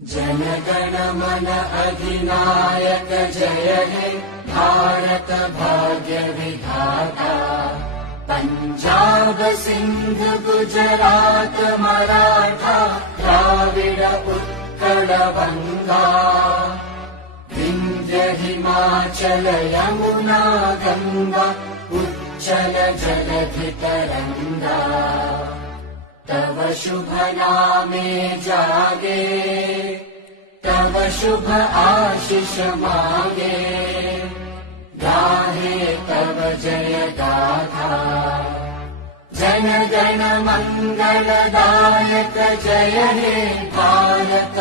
जनगण मन अधिनायक जय हे भारत भाग्य विधाता। पंजाब सिंध गुजरात मराठा द्राविड उत्कल बंगा। विंध्य हिमाचल यमुना गंगा उच्चल जलधि तरंगा। तव शुभ नामे जागे तव शुभ आशीष मागे। गाहे तव जय गाथा जन गण मंगलदायक जय हे भारत।